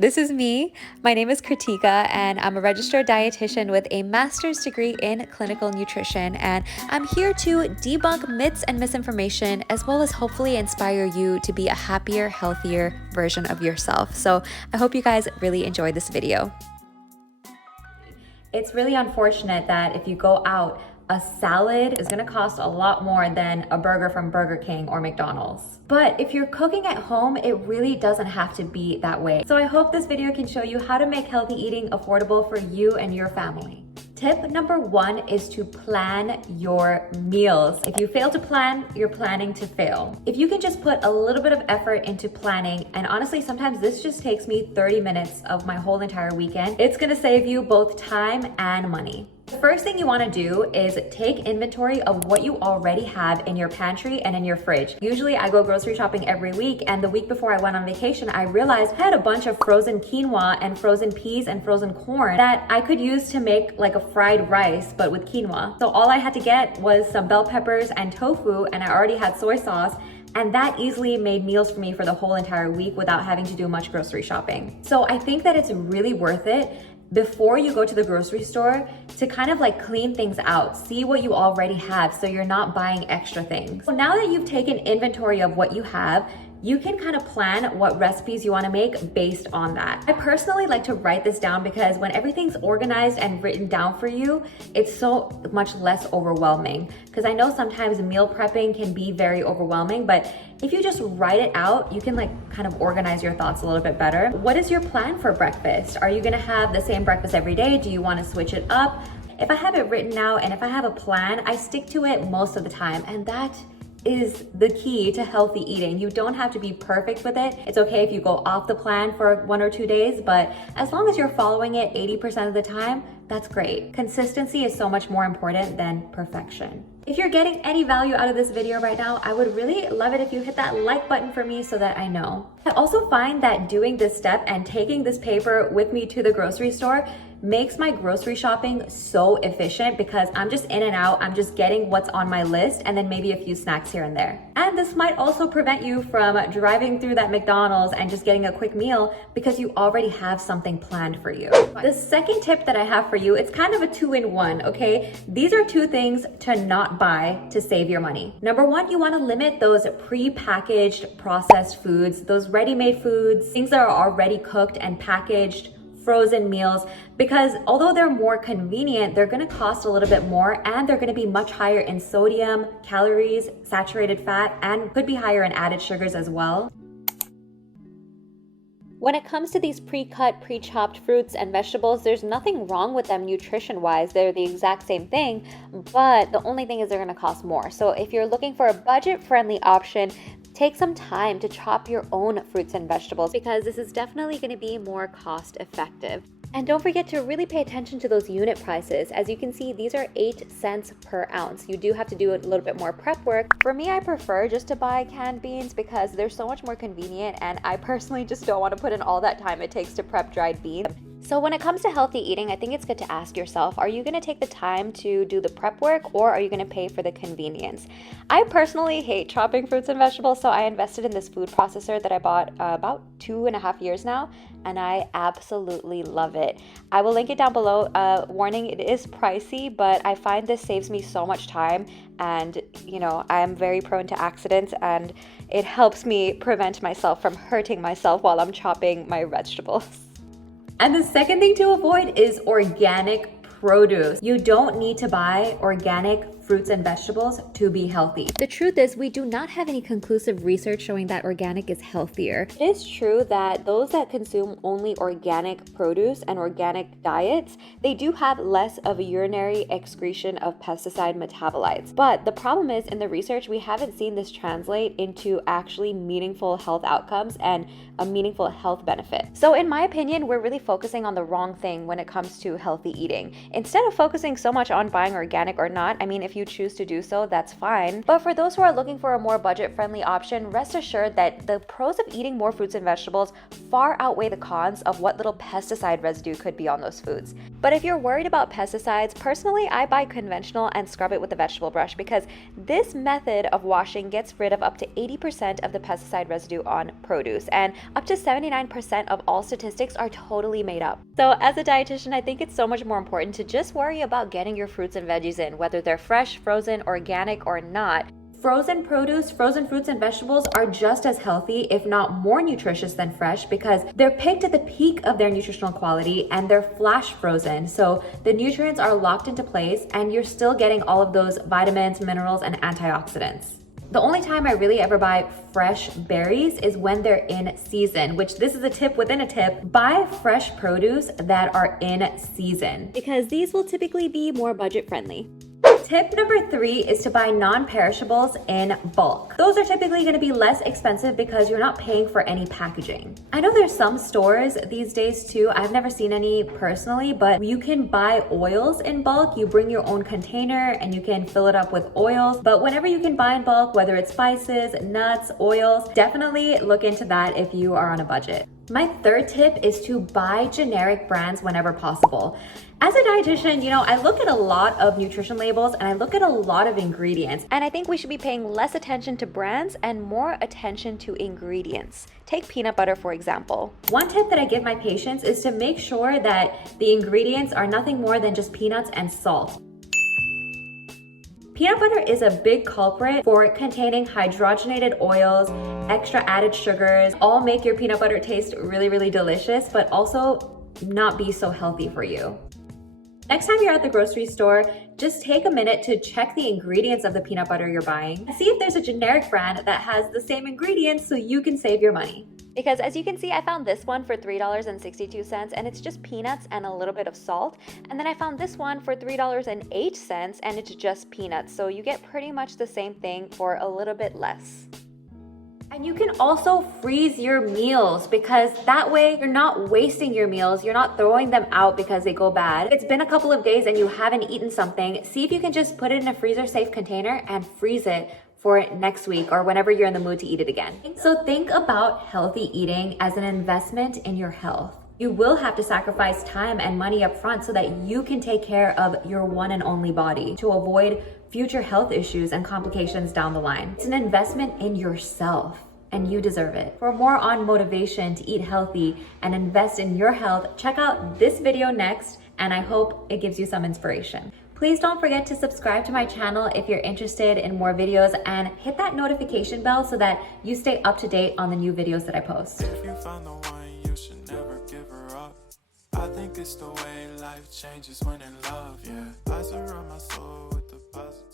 This is me. My name is Kritika, and I'm a registered dietitian with a master's degree in clinical nutrition. And I'm here to debunk myths and misinformation, as well as hopefully inspire you to be a happier, healthier version of yourself. So I hope you guys really enjoy this video. It's really unfortunate that if you go out, a salad is gonna cost a lot more than a burger from Burger King or McDonald's. But if you're cooking at home, it really doesn't have to be that way. So I hope this video can show you how to make healthy eating affordable for you and your family. Tip number 1 is to plan your meals. If you fail to plan, you're planning to fail. If you can just put a little bit of effort into planning, and honestly, sometimes this just takes me 30 minutes of my whole entire weekend, it's gonna save you both time and money. The first thing you want to do is take inventory of what you already have in your pantry and in your fridge. Usually I go grocery shopping every week, and the week before I went on vacation, I realized I had a bunch of frozen quinoa and frozen peas and frozen corn that I could use to make like a fried rice, but with quinoa. So all I had to get was some bell peppers and tofu, and I already had soy sauce. And that easily made meals for me for the whole entire week without having to do much grocery shopping. So I think that it's really worth it before you go to the grocery store to kind of like clean things out, see what you already have so you're not buying extra things. So now that you've taken inventory of what you have, you can kind of plan what recipes you want to make based on that. I personally like to write this down because when everything's organized and written down for you, it's so much less overwhelming. Because I know sometimes meal prepping can be very overwhelming, but if you just write it out, you can like kind of organize your thoughts a little bit better. What is your plan for breakfast? Are you gonna have the same breakfast every day? Do you want to switch it up? If I have it written out and if I have a plan, I stick to it most of the time, and that is the key to healthy eating. You don't have to be perfect with it. It's okay if you go off the plan for 1 or 2 days, but as long as you're following it 80% of the time, that's great. Consistency is so much more important than perfection. If you're getting any value out of this video right now, I would really love it if you hit that like button for me so that I know. I also find that doing this step and taking this paper with me to the grocery store makes my grocery shopping so efficient because I'm just in and out, I'm just getting what's on my list and then maybe a few snacks here and there. And this might also prevent you from driving through that McDonald's and just getting a quick meal because you already have something planned for you. The second tip that I have for you, it's kind of a 2-in-1, okay? These are 2 things to not buy to save your money. Number 1, you want to limit those pre-packaged processed foods, those ready-made foods, things that are already cooked and packaged, frozen meals, because although they're more convenient, they're going to cost a little bit more and they're going to be much higher in sodium, calories, saturated fat, and could be higher in added sugars as well. When it comes to these pre-cut, pre-chopped fruits and vegetables, there's nothing wrong with them nutrition-wise. They're the exact same thing, but the only thing is they're going to cost more. So if you're looking for a budget-friendly option, take some time to chop your own fruits and vegetables because this is definitely going to be more cost effective. And don't forget to really pay attention to those unit prices. As you can see, these are 8 cents per ounce. You do have to do a little bit more prep work. For me, I prefer just to buy canned beans because they're so much more convenient, and I personally just don't want to put in all that time it takes to prep dried beans. So when it comes to healthy eating, I think it's good to ask yourself, are you going to take the time to do the prep work or are you going to pay for the convenience? I personally hate chopping fruits and vegetables, so I invested in this food processor that I bought about 2.5 years now, and I absolutely love it. I will link it down below. Warning, it is pricey, but I find this saves me so much time, and you know, I'm very prone to accidents, and it helps me prevent myself from hurting myself while I'm chopping my vegetables. And the second thing to avoid is organic produce. You don't need to buy organic fruits and vegetables to be healthy. The truth is, we do not have any conclusive research showing that organic is healthier. It is true that those that consume only organic produce and organic diets, they do have less of a urinary excretion of pesticide metabolites. But the problem is, in the research, we haven't seen this translate into actually meaningful health outcomes and a meaningful health benefit. So in my opinion, we're really focusing on the wrong thing when it comes to healthy eating. Instead of focusing so much on buying organic or not, I mean, if you choose to do so, that's fine. But for those who are looking for a more budget-friendly option, rest assured that the pros of eating more fruits and vegetables far outweigh the cons of what little pesticide residue could be on those foods. But if you're worried about pesticides, personally, I buy conventional and scrub it with a vegetable brush because this method of washing gets rid of up to 80% of the pesticide residue on produce, and up to 79% of all statistics are totally made up. So as a dietitian, I think it's so much more important to just worry about getting your fruits and veggies in, whether they're fresh, frozen, organic, or not. Frozen produce, frozen fruits and vegetables are just as healthy, if not more nutritious than fresh, because they're picked at the peak of their nutritional quality and they're flash frozen. So the nutrients are locked into place and you're still getting all of those vitamins, minerals, and antioxidants. The only time I really ever buy fresh berries is when they're in season, which this is a tip within a tip. Buy fresh produce that are in season because these will typically be more budget friendly. Tip number 3 is to buy non-perishables in bulk. Those are typically going to be less expensive because you're not paying for any packaging. I know there's some stores these days too, I've never seen any personally, but you can buy oils in bulk. You bring your own container and you can fill it up with oils. But whenever you can buy in bulk, whether it's spices, nuts, oils, definitely look into that if you are on a budget. My third tip is to buy generic brands whenever possible. As a dietitian, I look at a lot of nutrition labels and I look at a lot of ingredients. And I think we should be paying less attention to brands and more attention to ingredients. Take peanut butter, for example. One tip that I give my patients is to make sure that the ingredients are nothing more than just peanuts and salt. Peanut butter is a big culprit for containing hydrogenated oils, extra added sugars, all make your peanut butter taste really, really delicious, but also not be so healthy for you. Next time you're at the grocery store, just take a minute to check the ingredients of the peanut butter you're buying and see if there's a generic brand that has the same ingredients so you can save your money. Because as you can see, I found this one for $3.62 and it's just peanuts and a little bit of salt. And then I found this one for $3.08 and it's just peanuts. So you get pretty much the same thing for a little bit less. And you can also freeze your meals because that way you're not wasting your meals. You're not throwing them out because they go bad. If it's been a couple of days and you haven't eaten something, see if you can just put it in a freezer safe container and freeze it for next week or whenever you're in the mood to eat it again. So think about healthy eating as an investment in your health. You will have to sacrifice time and money up front so that you can take care of your one and only body to avoid future health issues and complications down the line. It's an investment in yourself and you deserve it. For more on motivation to eat healthy and invest in your health, check out this video next, and I hope it gives you some inspiration. Please don't forget to subscribe to my channel if you're interested in more videos and hit that notification bell so that you stay up to date on the new videos that I post. If you found the one, you should never give her up. I think it's the way life changes when in love, yeah. I surround my soul with the positive.